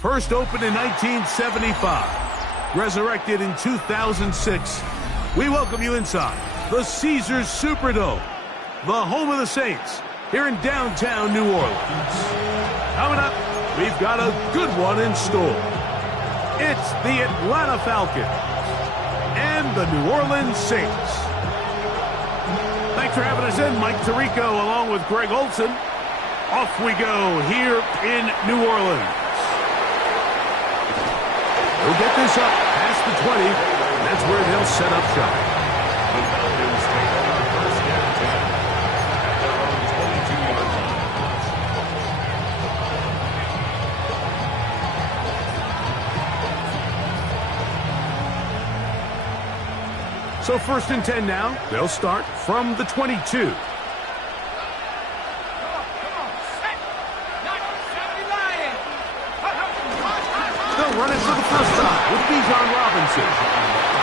First opened in 1975, resurrected in 2006, we welcome you inside the Caesars Superdome, the home of the Saints, here in downtown New Orleans. Coming up, we've got a good one in store. It's the Atlanta Falcons and the New Orleans Saints. Thanks for having us in, Mike Tirico, along with Greg Olson. Off we go here in New Orleans. We'll get this up past the 20. That's where they'll set up shop. The Falcons take over first and 10 at their own 22-yard line. So first and 10 now. They'll start from the 22. Running for the first time with Bijan Robinson.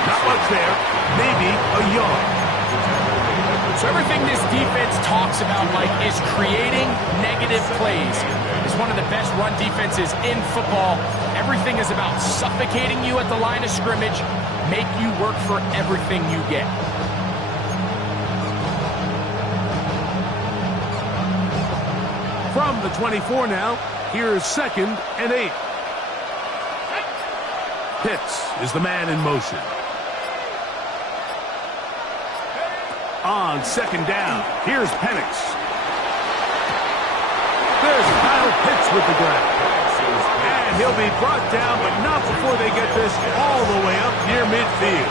Not much there, maybe a yard. So everything this defense talks about, Mike, is creating negative plays. It's one of the best run defenses in football. Everything is about suffocating you at the line of scrimmage, make you work for everything you get. From the 24 now, here's 2nd and 8. Pitts is the man in motion. On 2nd down, here's Penix. There's Kyle Pitts with the grab. And he'll be brought down, but not before they get this all the way up near midfield.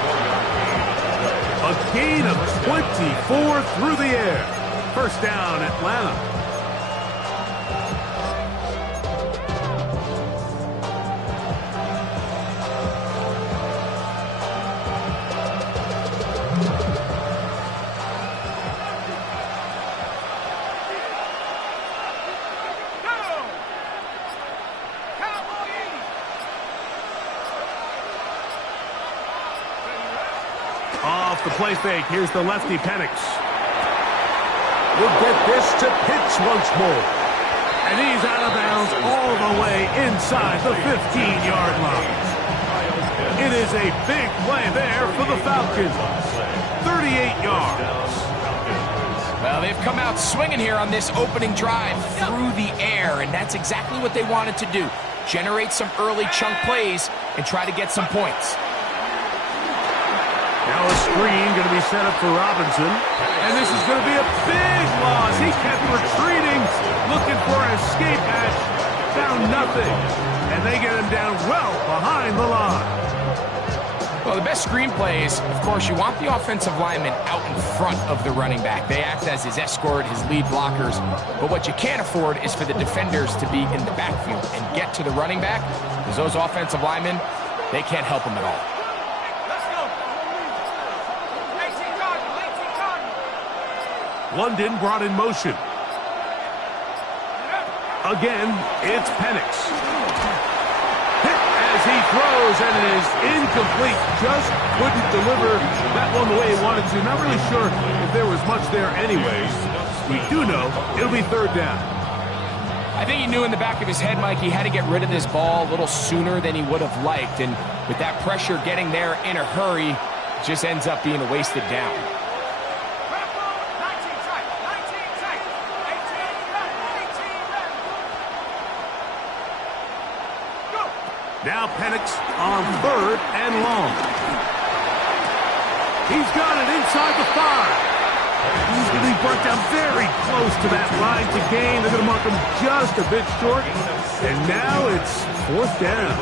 A gain of 24 through the air. First down, Atlanta. Off the play fake, here's the lefty Penix. We'll get this to Pitts once more. And he's out of bounds all the way inside the 15-yard line. It is a big play there for the Falcons. 38 yards. Well, they've come out swinging here on this opening drive through the air, and that's exactly what they wanted to do. Generate some early chunk plays and try to get some points. Now a screen going to be set up for Robinson. And this is going to be a big loss. He kept retreating, looking for an escape hatch. Found nothing. And they get him down well behind the line. Well, the best screen plays, of course, you want the offensive lineman out in front of the running back. They act as his escort, his lead blockers. But what you can't afford is for the defenders to be in the backfield and get to the running back, because those offensive linemen, they can't help him at all. London brought in motion. Again, it's Penix. Hit as he throws, and it is incomplete. Just couldn't deliver that one the way he wanted to. Not really sure if there was much there anyways. We do know it'll be 3rd down. I think he knew in the back of his head, Mike, he had to get rid of this ball a little sooner than he would have liked. And with that pressure getting there in a hurry, it just ends up being a wasted down. Now Penix on 3rd and long. He's got it inside the 5. He's going to be brought down very close to that line to gain. They're going to mark him just a bit short. And now it's 4th down.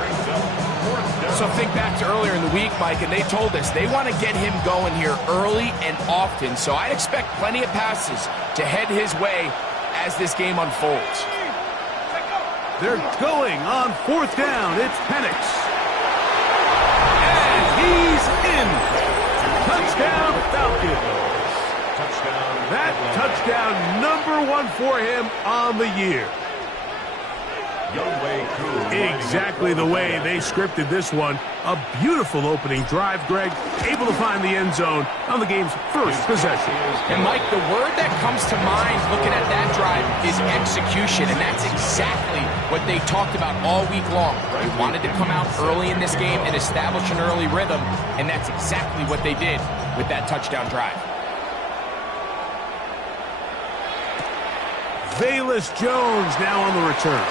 So think back to earlier in the week, Mike, and they told us they want to get him going here early and often. So I'd expect plenty of passes to head his way as this game unfolds. They're going on 4th down. It's Penix. And he's in. Touchdown, Falcons. That touchdown, number 1 for him on the year. Exactly the way they scripted this one. A beautiful opening drive, Greg. Able to find the end zone on the game's first possession. And, Mike, the word that comes to mind looking at that drive is execution, and that's exactly what they talked about all week long. They wanted to come out early in this game and establish an early rhythm, and that's exactly what they did with that touchdown drive. Velus Jones now on the return.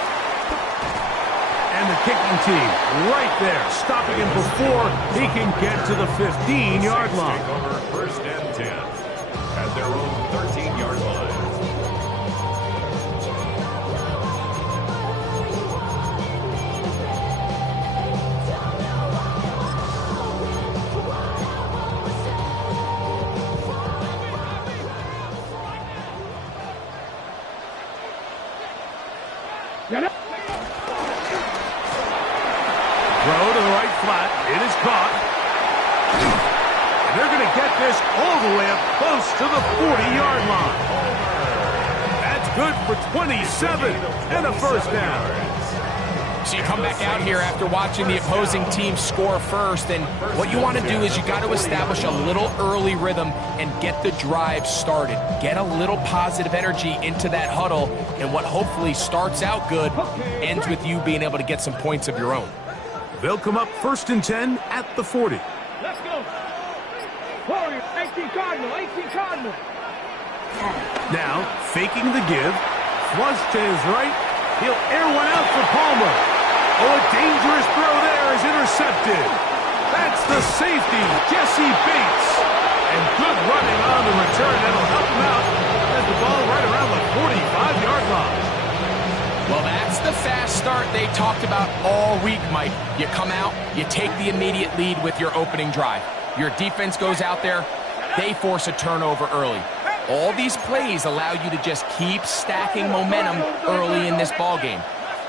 And the kicking team right there, stopping him before he can get to the 15-yard line. Take over first and 10 at their own 13-yard line. Throw to the right flat. It is caught. And they're going to get this all the way up close to the 40-yard line. That's good for 27 and a first down. So you come back out here after watching the opposing team score first, and what you want to do is you got to establish a little early rhythm and get the drive started. Get a little positive energy into that huddle, and what hopefully starts out good ends with you being able to get some points of your own. They'll come up first and 10 at the 40. Let's go. Warrior, 18 Cardinal, 18 Cardinal. Now, faking the give. Flush to his right. He'll air one out for Palmer. Oh, a dangerous throw there is intercepted. That's the safety, Jesse Bates. And good running on the return. That'll help him out. Has the ball right around the 45-yard line. Well, that's the fast start they talked about all week, Mike. You come out, you take the immediate lead with your opening drive. Your defense goes out there, they force a turnover early. All these plays allow you to just keep stacking momentum early in this ball game.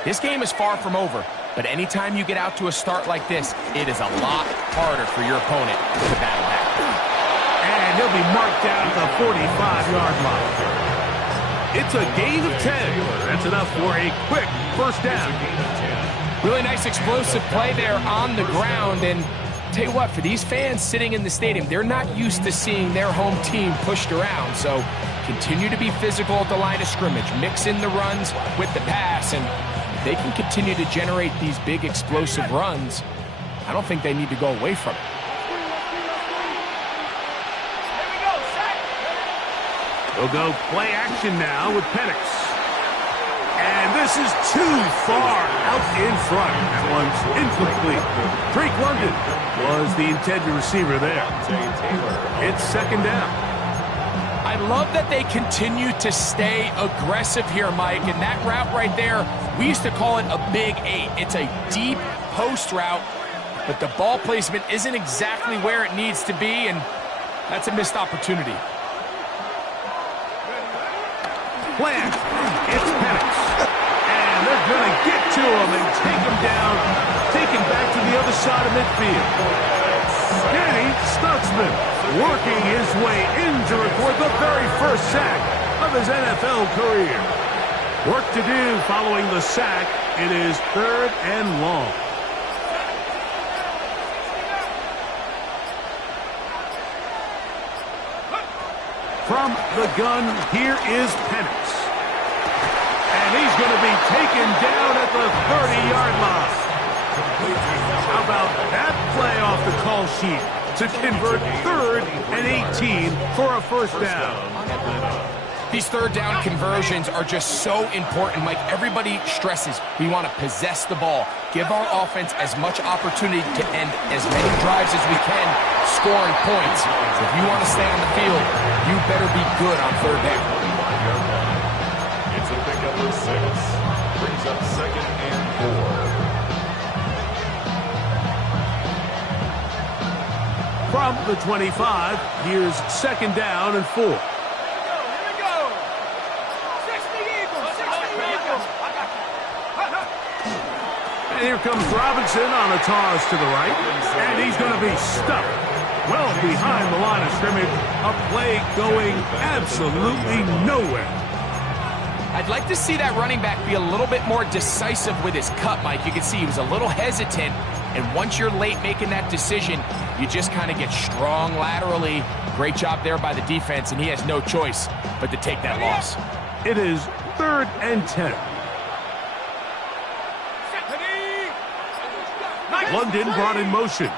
This game is far from over, but anytime you get out to a start like this, it is a lot harder for your opponent to battle back. And he'll be marked down at the 45-yard line. It's a gain of 10. That's enough for a quick first down. Really nice explosive play there on the ground. And tell you what, for these fans sitting in the stadium, they're not used to seeing their home team pushed around. So continue to be physical at the line of scrimmage. Mix in the runs with the pass. And if they can continue to generate these big explosive runs, I don't think they need to go away from it. They'll go play action now with Penix. And this is too far out in front. That one's incomplete. Drake London was the intended receiver there. It's second down. I love that they continue to stay aggressive here, Mike. And that route right there, we used to call it a big 8. It's a deep post route, but the ball placement isn't exactly where it needs to be, and that's a missed opportunity. Plant. It's Penix. And they're going to get to him and take him down, take him back to the other side of midfield. Danny Stutzman working his way in to record the very first sack of his NFL career. Work to do following the sack. It is third and long. From the gun, here is Penix. And he's going to be taken down at the 30-yard line. How about that play off the call sheet to convert 3rd and 18 for a first down? These third down conversions are just so important, Mike. Everybody stresses we want to possess the ball, give our offense as much opportunity to end as many drives as we can, scoring points. So if you want to stay on the field, you better be good on third down. It's a pickup of 6. Brings up 2nd and 4. From the 25, here's second down and 4. And here comes Robinson on a toss to the right, and he's going to be stuck well behind the line of scrimmage. A play going absolutely nowhere. I'd like to see that running back be a little bit more decisive with his cut, Mike. You can see he was a little hesitant, and once you're late making that decision, you just kind of get strong laterally. Great job there by the defense, and he has no choice but to take that loss. It is 3rd and 10. London brought in motion.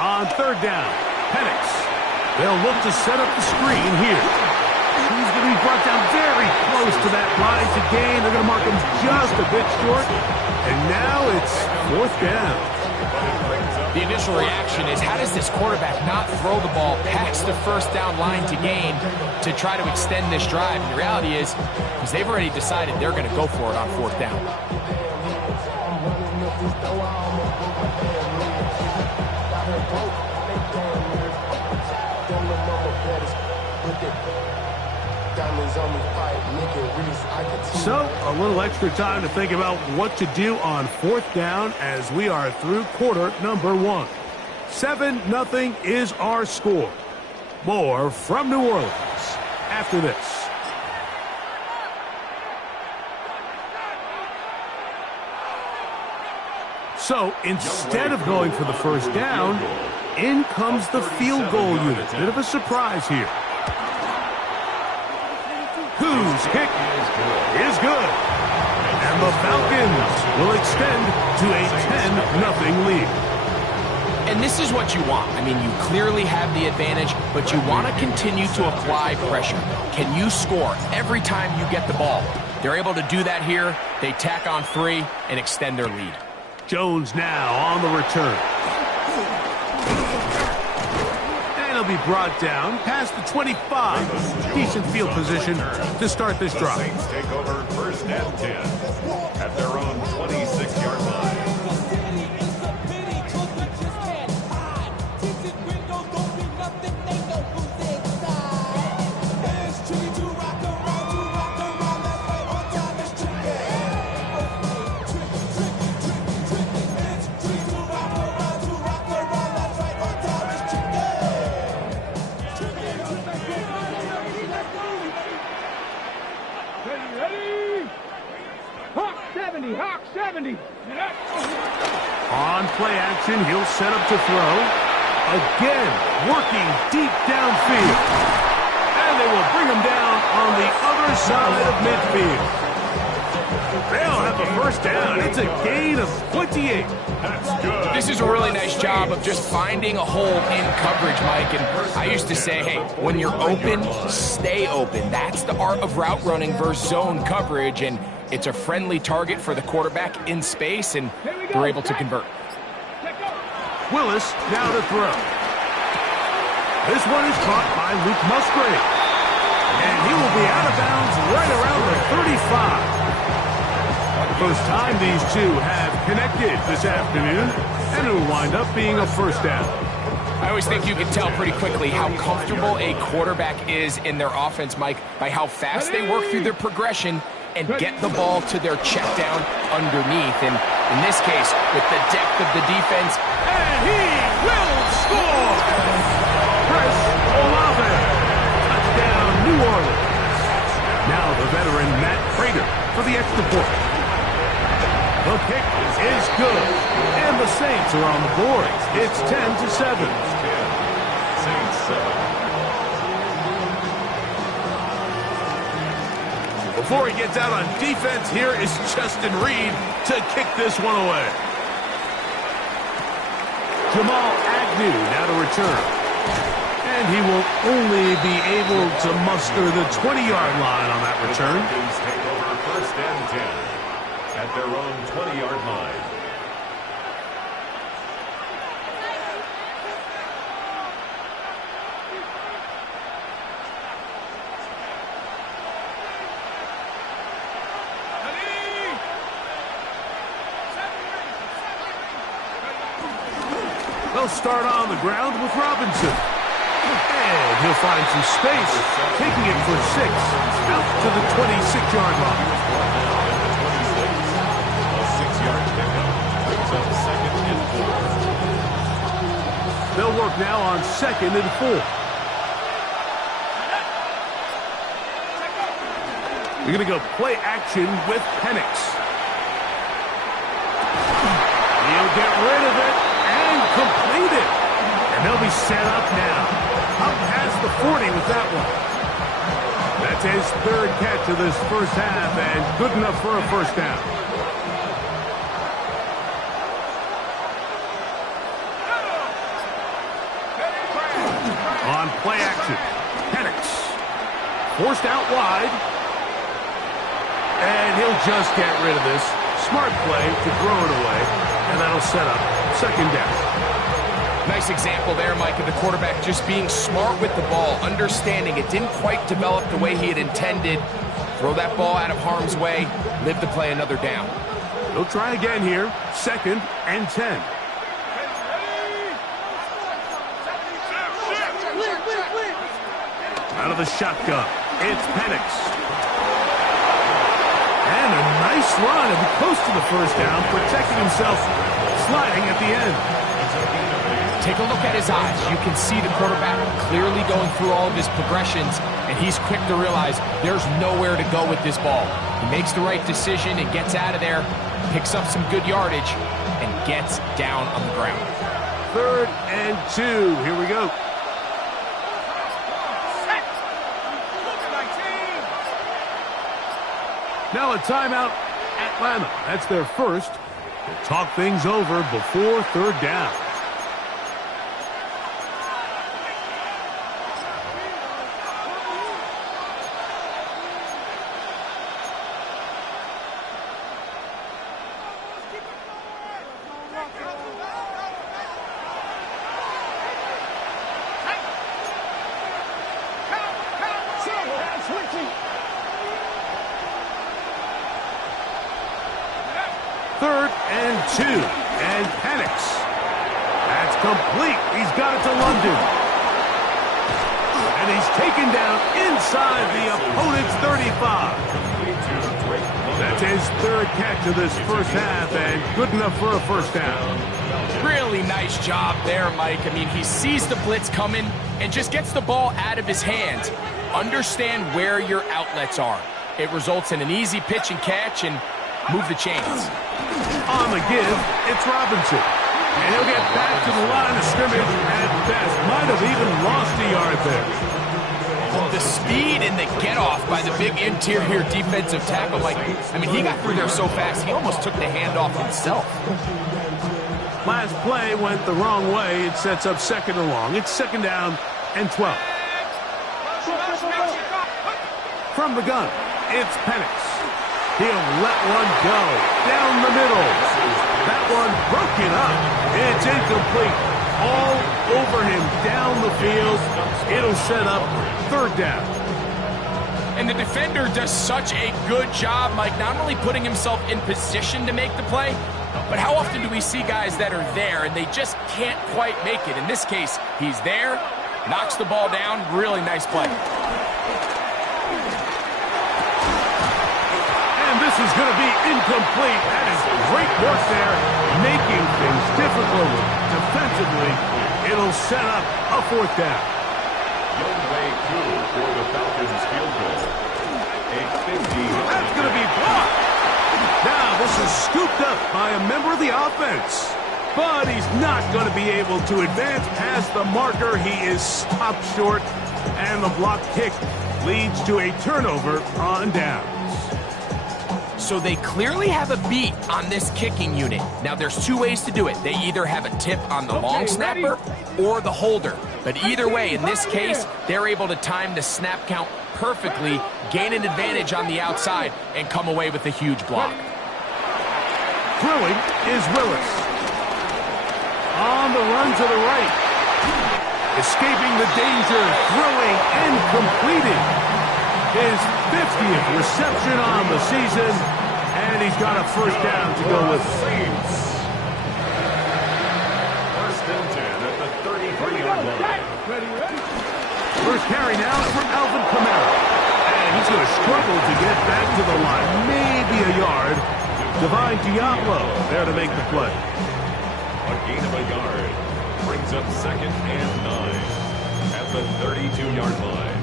On third down, Penix. They'll look to set up the screen here. He's going to be brought down very close to that line to gain. They're going to mark him just a bit short. And now it's fourth down. The initial reaction is, how does this quarterback not throw the ball past the first down line to gain to try to extend this drive? And the reality is, because they've already decided they're going to go for it on fourth down. So, a little extra time to think about what to do on fourth down as we are through quarter number 1. 7-0 is our score. More from New Orleans after this. So, instead of going for the first down, in comes the field goal unit. Bit of a surprise here. Whose kick is good. And the Falcons will extend to a 10-0 lead. And this is what you want. I mean, you clearly have the advantage, but you want to continue to apply pressure. Can you score every time you get the ball? They're able to do that here. They tack on 3 and extend their lead. Jones now on the return. And he'll be brought down past the 25. Decent field position to start this drive. Saints take over first and 10 at their own 26-yard line. Hawk 70. On play action, he'll set up to throw. Again, working deep downfield. And they will bring him down on the other side of midfield. They'll have a first down. It's a gain of 28. That's good. This is a really nice job of just finding a hole in coverage, Mike. And I used to say, hey, when you're open, stay open. That's the art of route running versus zone coverage. And it's a friendly target for the quarterback in space, and they're able to convert. Willis now to throw. This one is caught by Luke Musgrave. And he will be out of bounds right around the 35. First time these two have connected this afternoon, and it will wind up being a first down. I always think you can tell pretty quickly how comfortable a quarterback is in their offense, Mike, by how fast they work through their progression and get the ball to their check down underneath. And in this case, with the depth of the defense, and he will score! Chris Olave, touchdown New Orleans. Now the veteran Matt Prater for the extra point. The kick is good, and the Saints are on the board. It's 10-7. Saints 7. Before he gets out on defense, here is Justin Reed to kick this one away. Jamal Agnew now to return. And he will only be able to muster the 20-yard line on that return. Falcons take over first and 10 at their own 20-yard line. They'll start on the ground with Robinson. And he'll find some space, taking it for 6 out to the 26-yard line. A 6-yard pickup brings up second and 4. They'll work now on second and 4. We're going to go play action with Penix. He'll get rid of it. Complete it. And they'll be set up now. Up past the 40 with that one. That's his third catch of this first half, and good enough for a first down. play action. Penix. Forced out wide. And he'll just get rid of this. Smart play to throw it away. And that'll set up second down. Nice example there, Mike, of the quarterback just being smart with the ball, understanding it didn't quite develop the way he had intended. Throw that ball out of harm's way, live to play another down. He'll try again here. 2nd and 10. Out of the shotgun, it's Penix. And a nice run and close to the first down, protecting himself, sliding at the end. Take a look at his eyes. You can see the quarterback clearly going through all of his progressions, and he's quick to realize there's nowhere to go with this ball. He makes the right decision and gets out of there, picks up some good yardage, and gets down on the ground. 3rd and 2. Here we go. Now a timeout, Atlanta. That's their first. They'll talk things over before 3rd down. And Penix. That's complete. He's got it to London. And he's taken down inside the opponent's 35. That's his 3rd catch of this first half, and good enough for a first down. Really nice job there, Mike. I mean, he sees the blitz coming and just gets the ball out of his hands. Understand where your outlets are. It results in an easy pitch and catch and move the chains. On the give, it's Robinson. And he'll get back to the line of scrimmage at best. Might have even lost a yard there. The speed and the get-off by the big interior defensive tackle. Like, I mean, he got through there so fast, he almost took the handoff himself. Last play went the wrong way. It sets up 2nd and long. It's 2nd down and 12. From the gun, it's Penix. He'll let one go down the middle. That one broken up. It's incomplete. All over him down the field. It'll set up 3rd down. And the defender does such a good job, Mike, not only putting himself in position to make the play, but how often do we see guys that are there and they just can't quite make it? In this case, he's there, knocks the ball down. Really nice play. This is going to be incomplete. That is great work there, making things difficult defensively. It'll set up a 4th down. Young way through for the Falcons field goal. A 50. That's going to be blocked. Now this is scooped up by a member of the offense. But he's not going to be able to advance past the marker. He is stopped short, and the block kick leads to a turnover on downs. So they clearly have a beat on this kicking unit. Now, there's 2 ways to do it. They either have a tip on the long snapper or the holder. But either way, in this case, they're able to time the snap count perfectly, gain an advantage on the outside, and come away with a huge block. Throwing is Willis. On the run to the right. Escaping the danger, throwing and completing. His 50th reception on the season, and he's got a first down to go with. 1st and 10 at the 33-yard line. First carry now for Alvin Kamara. And he's going to struggle to get back to the line. Maybe a yard. Divine Diablo there to make the play. A gain of a yard brings up 2nd and 9 at the 32-yard line.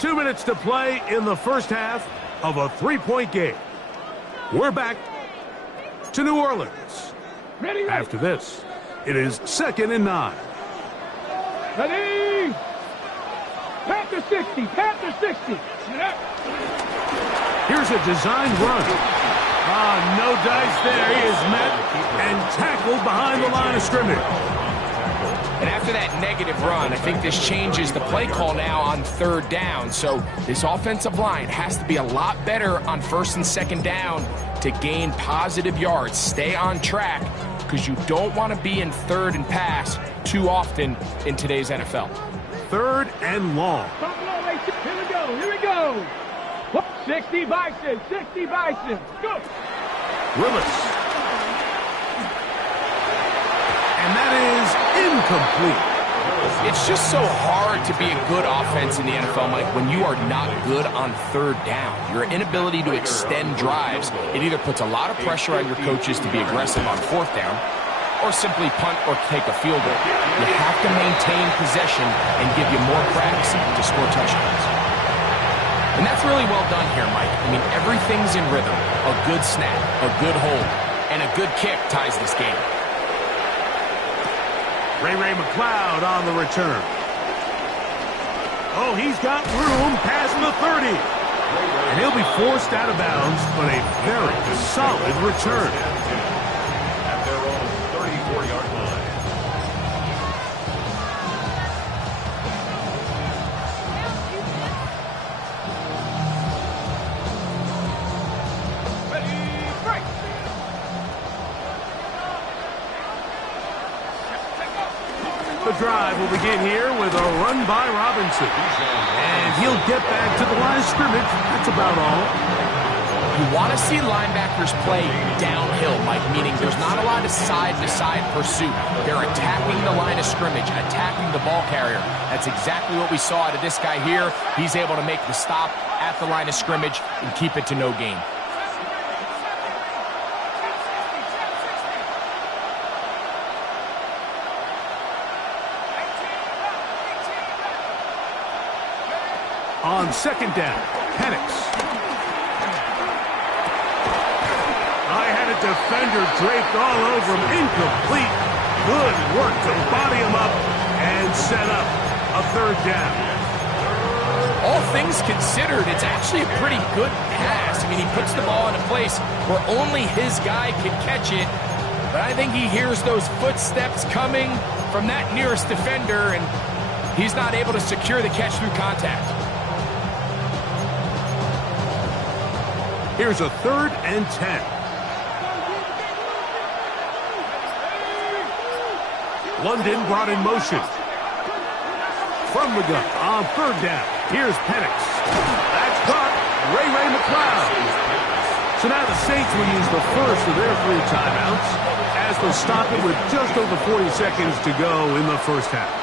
2 minutes to play in the first half of a 3-point game. We're back to New Orleans. After this, it is 2nd and 9. Ready? Panther 60, Panther 60. Here's a designed run. No dice there. He is met and tackled behind the line of scrimmage. And after that negative run, I think this changes the play call now on third down. So this offensive line has to be a lot better on first and second down to gain positive yards. Stay on track because you don't want to be in third and pass too often in today's NFL. Third and long. Here we go. Here we go. 60 Bison. 60 Bison. Go. Willis. And that is incomplete. It's just so hard to be a good offense in the NFL, Mike, when you are not good on third down. Your inability to extend drives, it either puts a lot of pressure on your coaches to be aggressive on fourth down or simply punt or take a field goal. You have to maintain possession and give you more cracks to score touchdowns. And that's really well done here, Mike. I mean, everything's in rhythm. A good snap, a good hold, and a good kick ties this game. Ray McLeod on the return. Oh, he's got room past the 30. And he'll be forced out of bounds, but a very solid return. At their own 34-yard line. The drive will begin here with a run by Robinson. And he'll get back to the line of scrimmage. That's about all. You want to see linebackers play downhill, Mike, meaning there's not a lot of side-to-side pursuit. They're attacking the line of scrimmage, attacking the ball carrier. That's exactly what we saw out of this guy here. He's able to make the stop at the line of scrimmage and keep it to no gain. On second down, Penix. I had a defender draped all over him. Incomplete. Good work to body him up and set up a third down. All things considered, it's actually a pretty good pass. I mean, he puts the ball in a place where only his guy can catch it. But I think he hears those footsteps coming from that nearest defender, and he's not able to secure the catch through contact. Here's a 3rd and 10. London brought in motion. From the gun on 3rd down. Here's Penix. That's caught. Ray McLeod. So now the Saints will use the first of their 3 timeouts as they'll stop it with just over 40 seconds to go in the first half.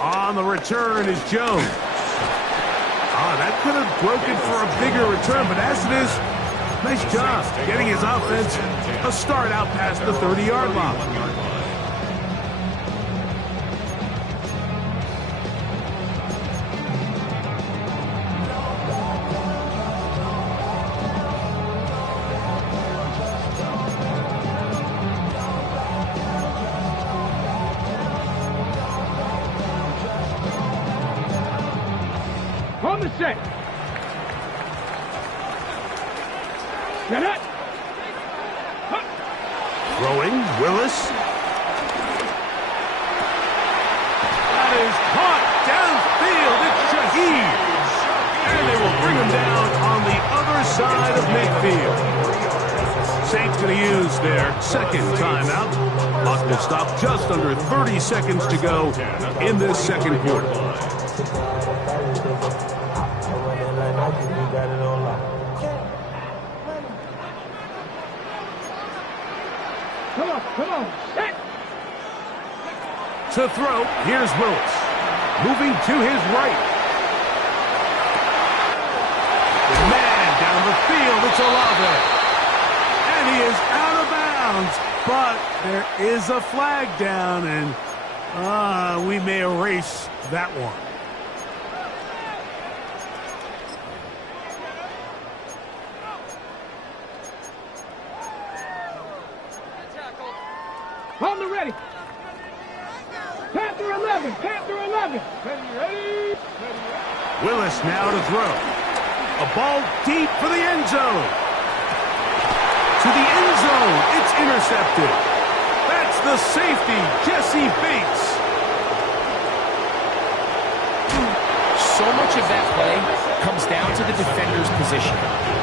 On the return is Jones. That could have broken for a bigger return, but as it is, nice job getting his offense a start out past the 30-yard line. On the set. Get it. Throwing, Willis. That is caught downfield. It's Shaheed. And they will bring him down on the other side of midfield. Saints going to use their 2nd timeout. Clock will stop just under 30 seconds to go in this 2nd quarter. Come on, set. To throw, here's Willis. Moving to his right. Man, down the field, it's Olave. And he is out of bounds, but there is a flag down, and we may erase that one. On the ready. Panther 11. Panther 11. Ready. Willis now to throw. A ball deep for the end zone. To the end zone. It's intercepted. That's the safety, Jesse Bates. So much of that play comes down to the defender's position.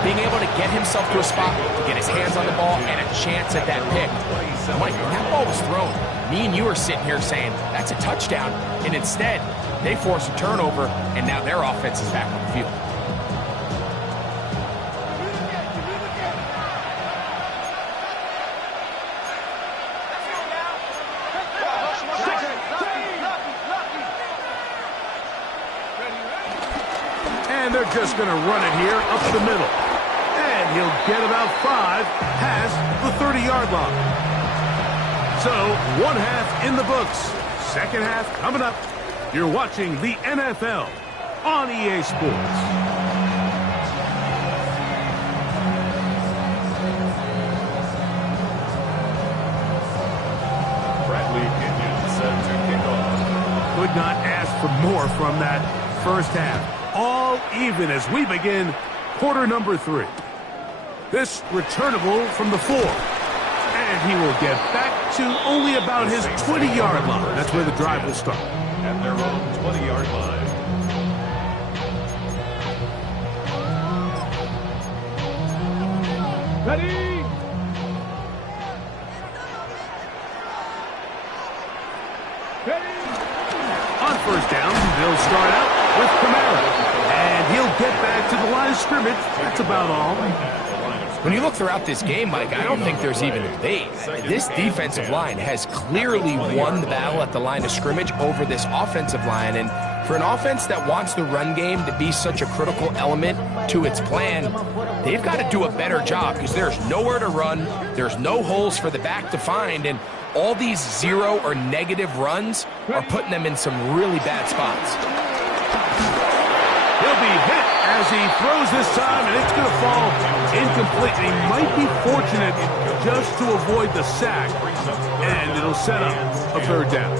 Being able to get himself to a spot, to get his hands on the ball, and a chance at that pick. Mike, when that ball was thrown, me and you are sitting here saying, that's a touchdown. And instead, they force a turnover, and now their offense is back on the field. And they're just going to run it here up the middle. And he'll get about 5 past the 30-yard line. So, one half in the books. Second half coming up. You're watching the NFL on EA Sports. Set to kick off. Could not ask for more from that first half. All even as we begin quarter number 3. This returnable from the 4. And he will get back to only about his 20-yard line. That's where the drive will start. At their own 20-yard line. Ready. On first down, they'll start out with Kamara. And he'll get back to the line of scrimmage. That's about all. When you look throughout this game, Mike, I don't think there's even a debate. This defensive line has clearly won the battle at the line of scrimmage over this offensive line. And for an offense that wants the run game to be such a critical element to its plan, they've got to do a better job because there's nowhere to run. There's no holes for the back to find. And all these 0 or negative runs are putting them in some really bad spots. He'll be hit as he throws this time, and it's going to fall incomplete. He might be fortunate just to avoid the sack, and it'll set up a third down.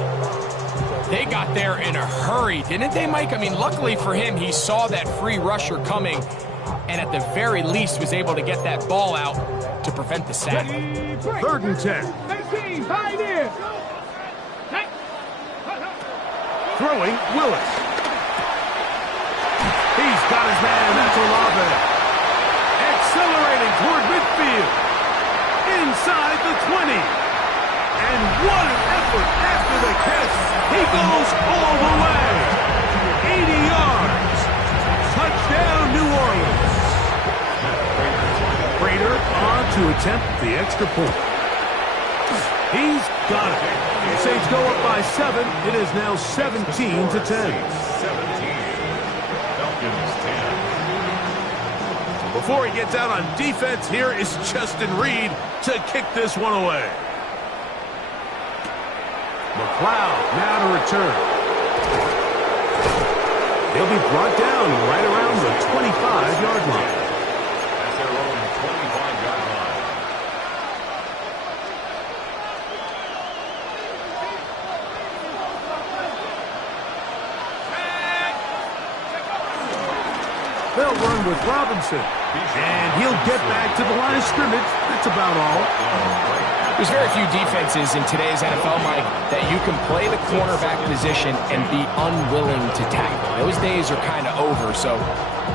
They got there in a hurry, didn't they, Mike? I mean, luckily for him, he saw that free rusher coming, and at the very least was able to get that ball out to prevent the sack. 3rd and 10. 19, hide in. Throwing, Willis. He's got his man, that's Olave. Accelerating toward midfield. Inside the 20. And what an effort after the catch. He goes all the way. 80 yards. Touchdown, New Orleans. Prater on to attempt the extra point. He's got it. The Saints go up by 7. It is now 17 to 10. 17. Falcons 10. Before he gets out on defense, here is Justin Reed to kick this one away. McLeod now to return. He'll be brought down right around the 25-yard line. At their own 25-yard line. They'll run with Robinson. And he'll get back to the line of scrimmage. That's about all. There's very few defenses in today's NFL, Mike, that you can play the cornerback position and be unwilling to tackle. Those days are kind of over, so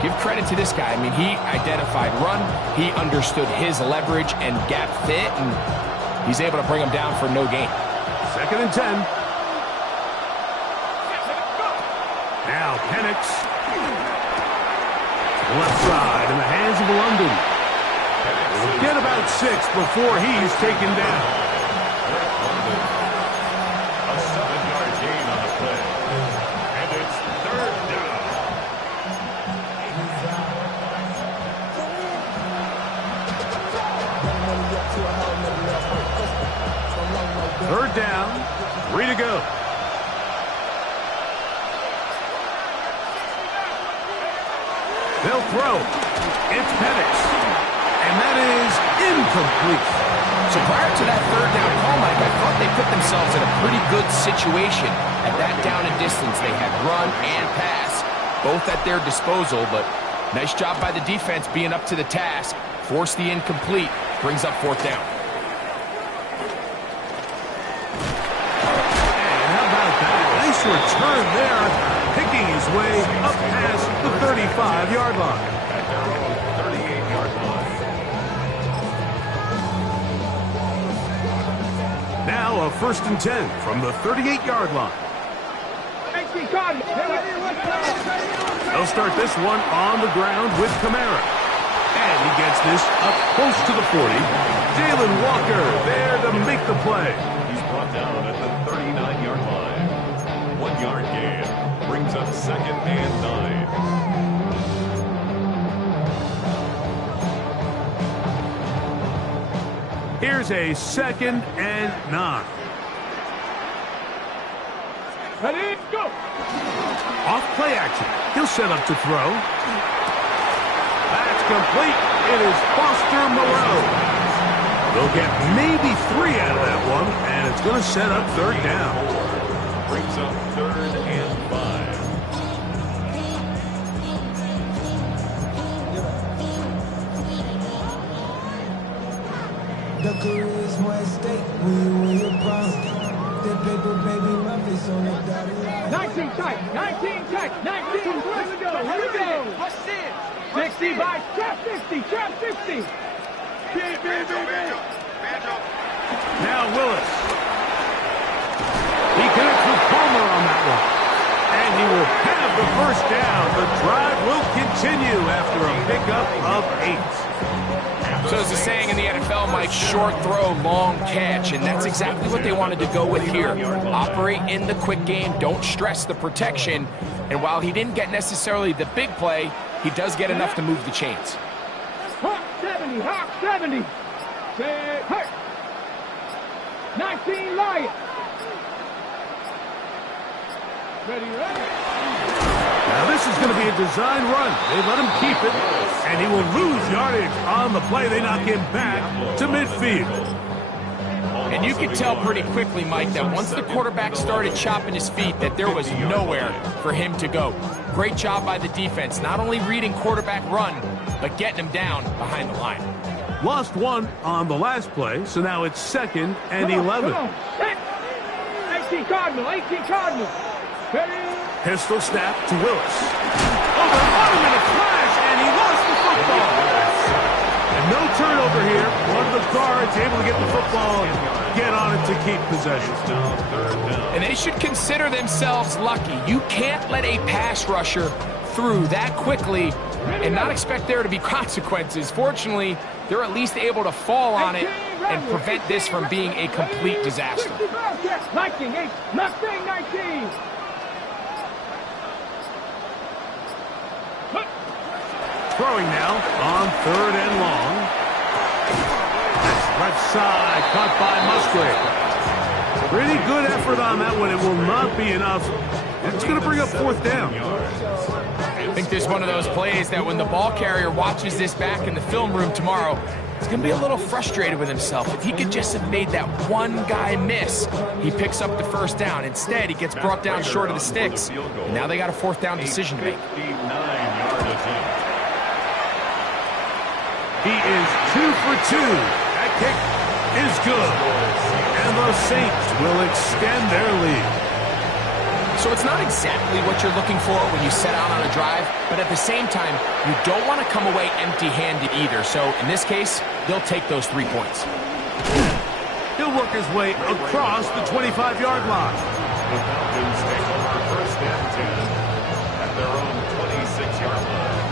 give credit to this guy. I mean, he identified run, he understood his leverage and gap fit, and he's able to bring him down for no gain. 2nd and 10. Now Penix. Left side in the hands of London. We'll get about 6 before he's taken down. A 7-yard gain on the play. And it's 3rd down. 3rd down. 3 to go. They'll throw. It's Penix. And that is incomplete. So prior to that third down call, Mike, I thought they put themselves in a pretty good situation. At that down and distance, they had run and pass, both at their disposal, but nice job by the defense being up to the task. Force the incomplete, brings up fourth down. And how about that? Nice return there, picking his way up past the 35-yard line. At their own 38-yard line. Now a 1st and 10 from the 38-yard line. They'll start this one on the ground with Kamara. And he gets this up close to the 40. Jalen Walker there to make the play. He's brought down at the 39-yard line. 1-yard gain brings up 2nd and 9. Here's a 2nd and 9. Ready, go! Off play action. He'll set up to throw. That's complete. It is Foster Moreau. They'll get maybe 3 out of that one, and it's going to set up 3rd down. Brings up 3rd and 5. The career is more at stake when you win your prime. That paper, baby, my face on the dotted line. 19 tight, 19 tight, 19. Here we go, here we go. 60 by trap 60, trap 60. Now Willis. He connects with Palmer on that one. And he will have the 1st down. The drive will continue after a pickup of 8. So as the saying in the NFL, Mike, short throw, long catch, and that's exactly what they wanted to go with here. Operate in the quick game, don't stress the protection, and while he didn't get necessarily the big play, he does get enough to move the chains. Hawk 70, Hawk 70. Say, hey. 19 Lion. Ready. Now this is going to be a design run. They let him keep it, and he will lose yardage on the play. They knock him back to midfield. And you could tell pretty quickly, Mike, that once the quarterback started chopping his feet, that there was nowhere for him to go. Great job by the defense, not only reading quarterback run, but getting him down behind the line. Lost 1 on the last play, so now it's 2nd and 11. 18 Cardinal, 18 Cardinal. Ready. Pistol snap to Willis. On him in a flash, and he lost the football. And no turnover here. One of the guards able to get the football and get on it to keep possession. And they should consider themselves lucky. You can't let a pass rusher through that quickly and not expect there to be consequences. Fortunately, they're at least able to fall on it and prevent this from being a complete disaster. 19, 19. Throwing now on 3rd and long. That's left side, caught by Musgrave. Pretty good effort on that one. It will not be enough. It's going to bring up 4th down. I think there's one of those plays that when the ball carrier watches this back in the film room tomorrow, he's going to be a little frustrated with himself. If he could just have made that one guy miss, he picks up the 1st down. Instead, he gets brought down short of the sticks. And now they got a 4th down decision to make. 59-yard attempt. He is 2 for 2. That kick is good. And the Saints will extend their lead. So it's not exactly what you're looking for when you set out on a drive, but at the same time, you don't want to come away empty-handed either. So in this case, they'll take those 3 points. He'll work his way across the 25-yard line. The Falcons take over 1st and 10 at their own 26-yard line.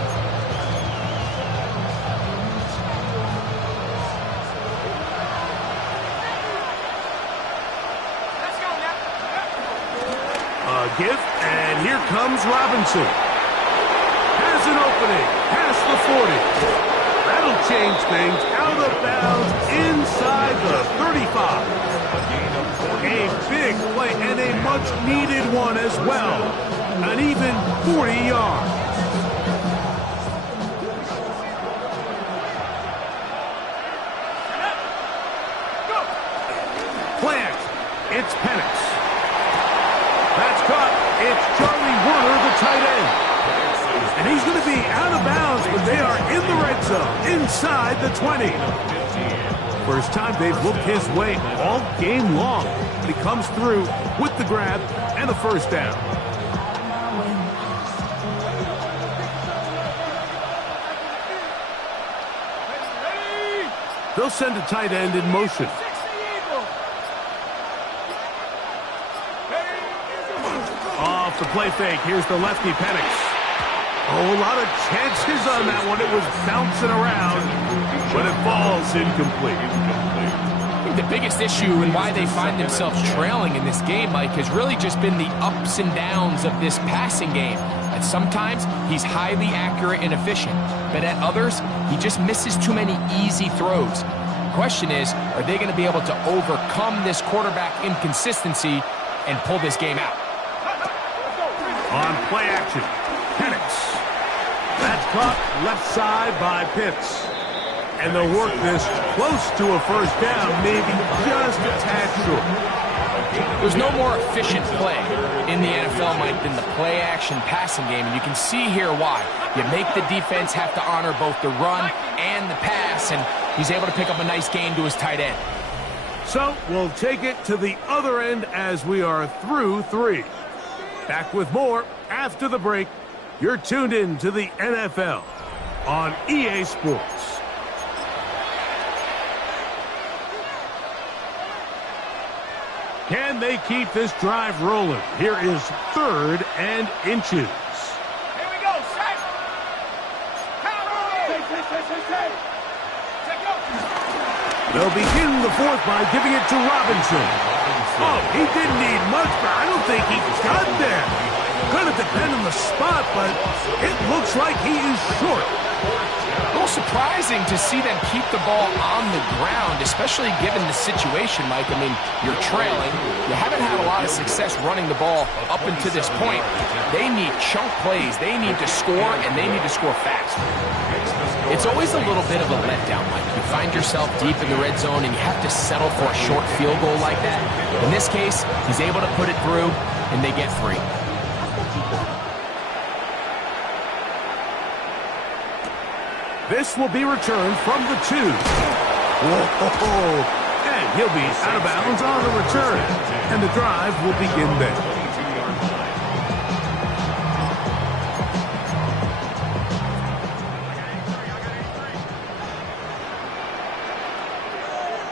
Give, and here comes Robinson. Has an opening, past the 40. That'll change things, out of bounds, inside the 35. A big play, and a much-needed one as well. An even 40 yards. It's Penix. That's caught. It's Charlie Warner, the tight end. And he's going to be out of bounds, but they are in the red zone, inside the 20. First time they've looked his way all game long. But he comes through with the grab and a first down. They'll send a tight end in motion. Off the play fake. Here's the lefty Penix. Oh, a lot of chances on that one. It was bouncing around, but it falls incomplete. I think the biggest issue and why they find themselves trailing in this game, Mike, has really just been the ups and downs of this passing game. And sometimes he's highly accurate and efficient, but at others, he just misses too many easy throws. The question is, are they going to be able to overcome this quarterback inconsistency and pull this game out? On play action, Penix. That's caught left side by Pitts. And they'll work this close to a first down, maybe just a tad short. There's no more efficient play in the NFL, Mike, than the play-action passing game, and you can see here why. You make the defense have to honor both the run and the pass, and he's able to pick up a nice gain to his tight end. So we'll take it to the other end as we are through 3. Back with more after the break. You're tuned in to the NFL on EA Sports. Can they keep this drive rolling? Here is 3rd and inches. Here we go, set. They'll begin the 4th by giving it to Robinson. Oh, he didn't need much, but I don't think he got there. Going to depend on the spot, but it looks like he is short. A little surprising to see them keep the ball on the ground, especially given the situation, Mike. I mean, you're trailing. You haven't had a lot of success running the ball up until this point. They need chunk plays. They need to score, and they need to score fast. It's always a little bit of a letdown, Mike. You find yourself deep in the red zone, and you have to settle for a short field goal like that. In this case, he's able to put it through, and they get 3. This will be returned from the 2. Whoa! And he'll be out of bounds on the return. And the drive will begin there.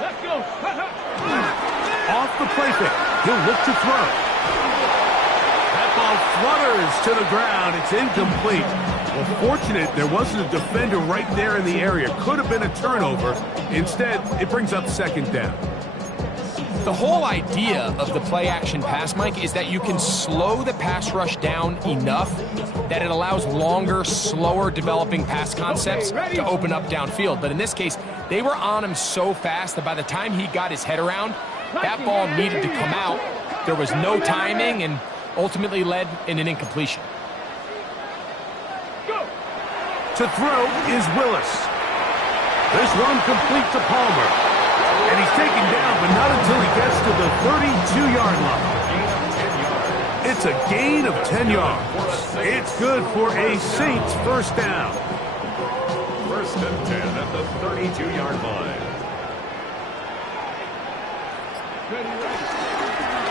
Let's go. Off the play fake. He'll look to throw. That ball flutters to the ground. It's incomplete. Well, fortunate there wasn't a defender right there in the area. Could have been a turnover. Instead, it brings up 2nd down. The whole idea of the play-action pass, Mike, is that you can slow the pass rush down enough that it allows longer, slower developing pass concepts to open up downfield. But in this case, they were on him so fast that by the time he got his head around, that ball needed to come out. There was no timing and ultimately led in an incompletion. To throw is Willis. This one complete to Palmer. And he's taken down, but not until he gets to the 32-yard line. It's a gain of 10 yards. It's good for a Saints first down. 1st and 10 at the 32-yard line.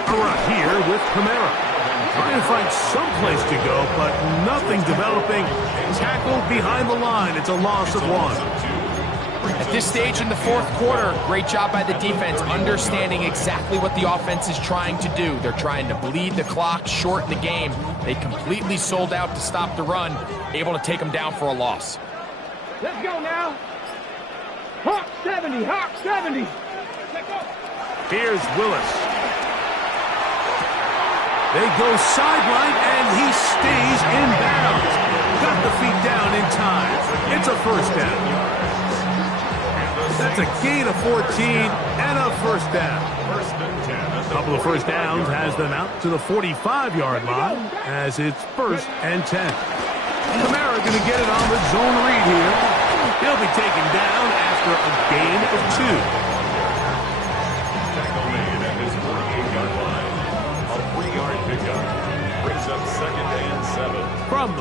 A run here with Kamara. Trying to find some place to go, but nothing developing. Tackled behind the line. It's a loss of 1. At this stage in the 4th quarter, great job by the defense, understanding exactly what the offense is trying to do. They're trying to bleed the clock, shorten the game. They completely sold out to stop the run, able to take them down for a loss. Let's go now. Hawk 70, Hawk 70. Here's Willis. They go sideline, and he stays in bounds. Got the feet down in time. It's a first down. That's a gain of 14 and a first down. A couple of first downs has them out to the 45-yard line as it's 1st and 10. Kamara going to get it on the zone read here. He'll be taken down after a gain of 2. Tackle made at his 48-yard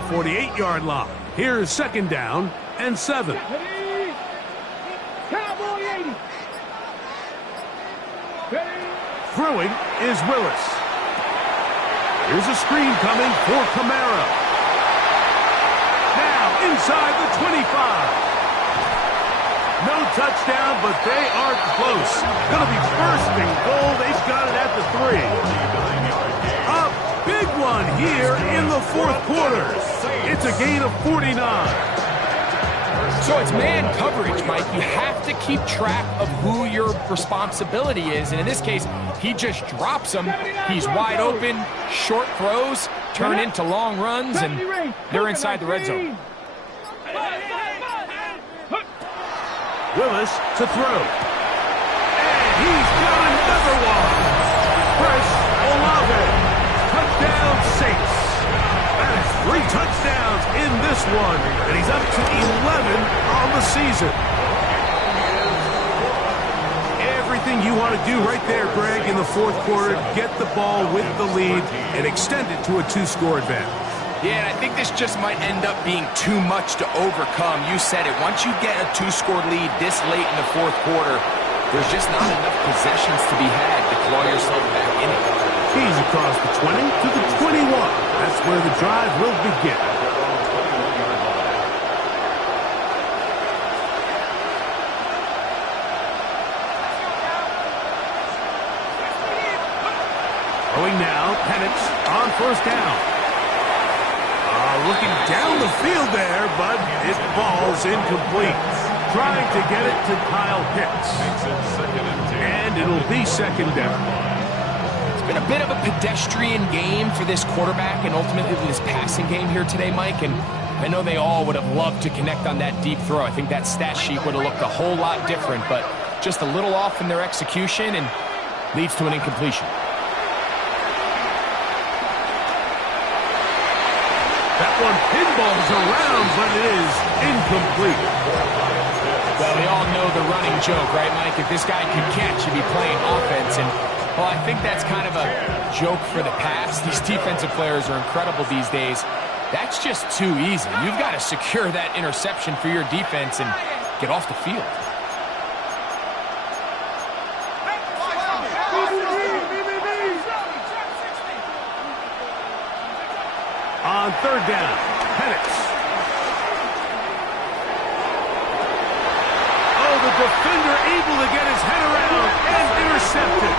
48-yard line. Here's second down and 7. Cowboy 80. Throwing is Willis. Here's a screen coming for Kamara. Now inside the 25. No touchdown, but they are close. Going to be first and goal. They've got it at the 3. A big one here in the fourth quarter. It's a gain of 49. So it's man coverage, Mike. You have to keep track of who your responsibility is. And in this case, he just drops him. He's wide open. Short throws turn into long runs, and they're inside the red zone. Willis to throw. And he's got another one. Chris Olave. Touchdown Saints. That is 3 touchdowns in this one. And he's up to 11 on the season. Everything you want to do right there, Greg, in the fourth quarter. Get the ball with the lead and extend it to a 2-score advantage. Yeah, and I think this just might end up being too much to overcome. You said it. Once you get a 2-score lead this late in the fourth quarter, there's just not enough possessions to be had to claw yourself back in it. He's across the 20 to the 21. That's where the drive will begin. Going now, Penix on first down. Looking down the field there, but it falls incomplete. Trying to get it to Kyle Pitts. And it'll be second down. It's been a bit of a pedestrian game for this quarterback and ultimately this passing game here today, Mike. And I know they all would have loved to connect on that deep throw. I think that stat sheet would have looked a whole lot different, but just a little off in their execution and leads to an incompletion. That one pinballs around, but it is incomplete. Well, we all know the running joke, right, Mike? If this guy could catch, he'd be playing offense. And, well, I think that's kind of a joke for the past. These defensive players are incredible these days. That's just too easy. You've got to secure that interception for your defense and get off the field. On third down, Penix. Oh, the defender able to get his head around and intercepted.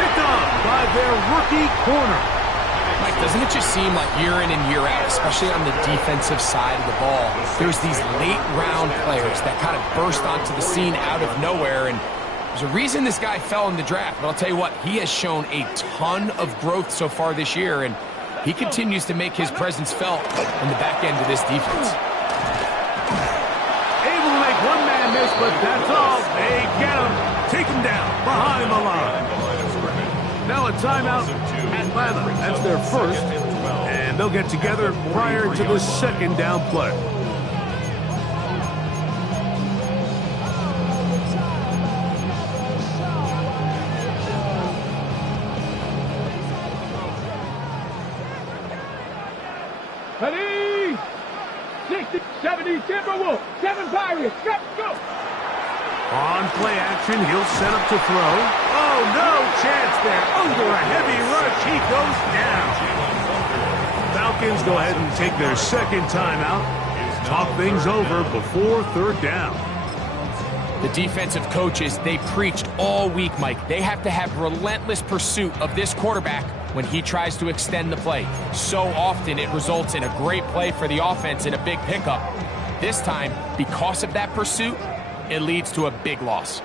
Picked off by their rookie corner. Mike, doesn't it just seem like year in and year out, especially on the defensive side of the ball, there's these late-round players that kind of burst onto the scene out of nowhere, and there's a reason this guy fell in the draft, but I'll tell you what, he has shown a ton of growth so far this year, and he continues to make his presence felt in the back end of this defense. Able to make one man miss, but that's all. They get him, take him down behind the line. Now a timeout, Atlanta. That's their first, and they'll get together prior to the second down play. Ready? 60, 70, Timberwolves, 7 Pirates, go! On play action, he'll set up to throw. Oh, no chance there. Under a heavy rush, he goes down. Falcons go ahead and take their second timeout. Talk things over before third down. The defensive coaches, they preached all week, Mike. They have to have relentless pursuit of this quarterback when he tries to extend the play. So often it results in a great play for the offense and a big pickup. This time, because of that pursuit, it leads to a big loss.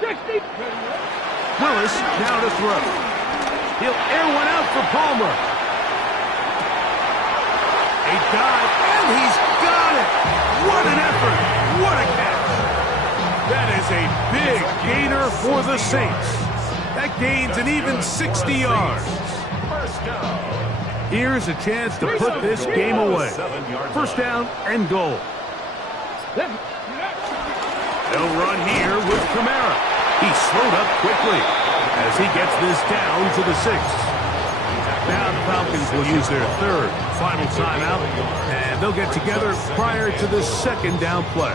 60. Willis now to throw. He'll air one out for Palmer. A dive, and he's got it. What an effort. What a catch. That is a big gainer for the Saints. That gains an even 60 yards. Here's a chance to put this game away. First down and goal. They'll run here with Kamara. He slowed up quickly as he gets this down to the 6. Now the Falcons will use their third final timeout, and they'll get together prior to the second down play.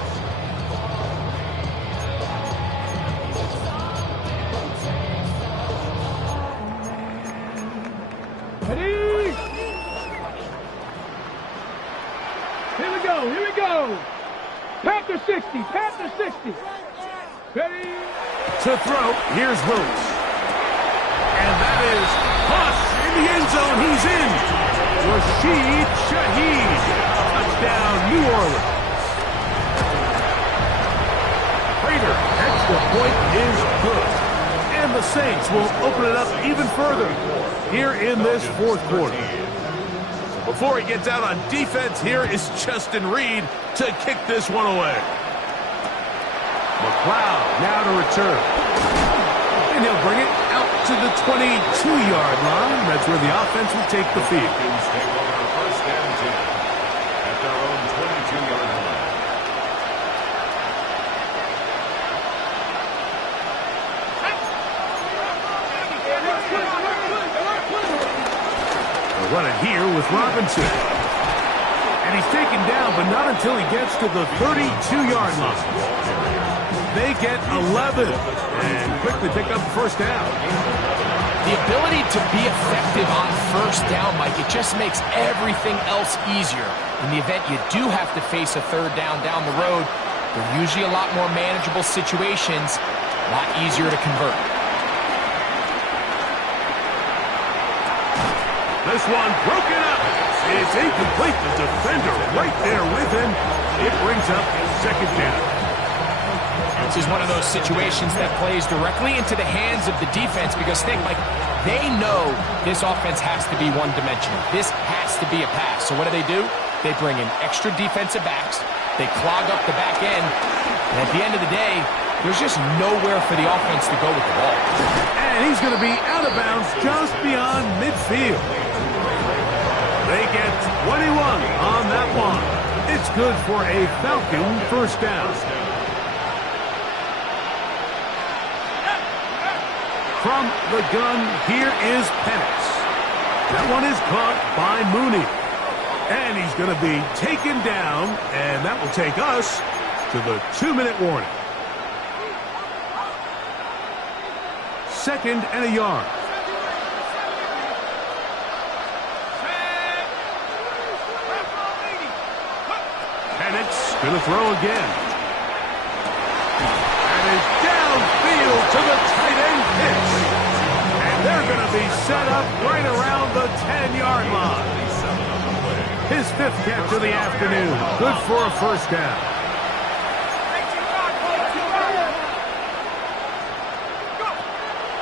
Ready? Here we go, here we go. Panther 60, Panther 60. Ready? To throw, here's Willis. And that is Huss in the end zone. He's in. Rashid Shaheed. Touchdown, New Orleans. Prater, extra point is good. And the Saints will open it up even further here in this fourth quarter. Before he gets out on defense, here is Justin Reed to kick this one away. McLeod now to return. And he'll bring it out to the 22-yard line. That's where the offense will take the field. Falcons take over first and 10 at their own 22-yard line. They'll run it here with Robinson. And he's taken down, but not until he gets to the 32-yard line. They get 11 and quickly pick up the first down. The ability to be effective on first down, Mike, it just makes everything else easier. In the event you do have to face a third down the road, they're usually a lot more manageable situations, a lot easier to convert. This one broken up. It's incomplete. The defender right there with him. It brings up second down. This is one of those situations that plays directly into the hands of the defense because like they know this offense has to be one-dimensional. This has to be a pass. So what do? They bring in extra defensive backs. They clog up the back end. And at the end of the day, there's just nowhere for the offense to go with the ball. And he's going to be out of bounds just beyond midfield. They get 21 on that one. It's good for a Falcon first down. From the gun, here is Penix. That one is caught by Mooney. And he's going to be taken down, and that will take us to the 2-minute warning. Second and a yard. Penix going to throw again. And is downfield to the tight end pitch. And they're going to be set up right around the 10-yard line. His fifth catch of the afternoon. Good for a first down.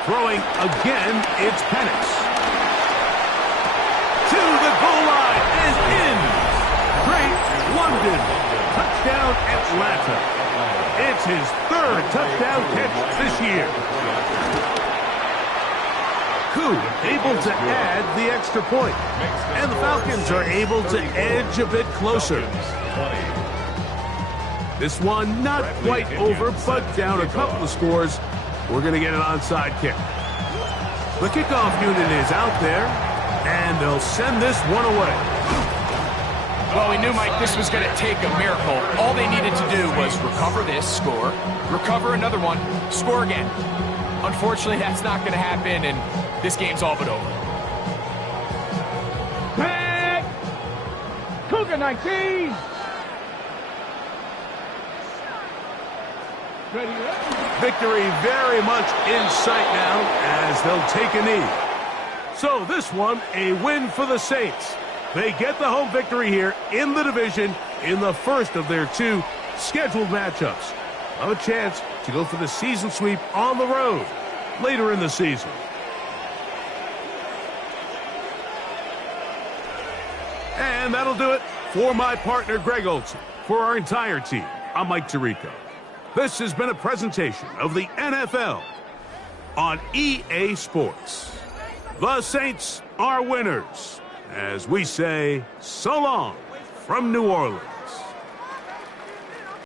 Throwing again, it's Penix. To the goal line is in. Great London. Touchdown Atlanta. It's his third touchdown catch this year. Koo able to add the extra point. And the Falcons are able to edge a bit closer. This one not quite over, but down a couple of scores. We're going to get an onside kick. The kickoff unit is out there, and they'll send this one away. Well, we knew, Mike, this was going to take a miracle. All they needed to do was recover this, score, recover another one, score again. Unfortunately, that's not going to happen, and this game's all but over. Back! Cougar 19! Ready? Victory very much in sight now as they'll take a knee. So this one, a win for the Saints. They get the home victory here in the division in the first of their two scheduled matchups. Have a chance to go for the season sweep on the road later in the season. And that'll do it for my partner, Greg Olson. For our entire team, I'm Mike Tirico. This has been a presentation of the NFL on EA Sports. The Saints are winners, as we say so long from New Orleans.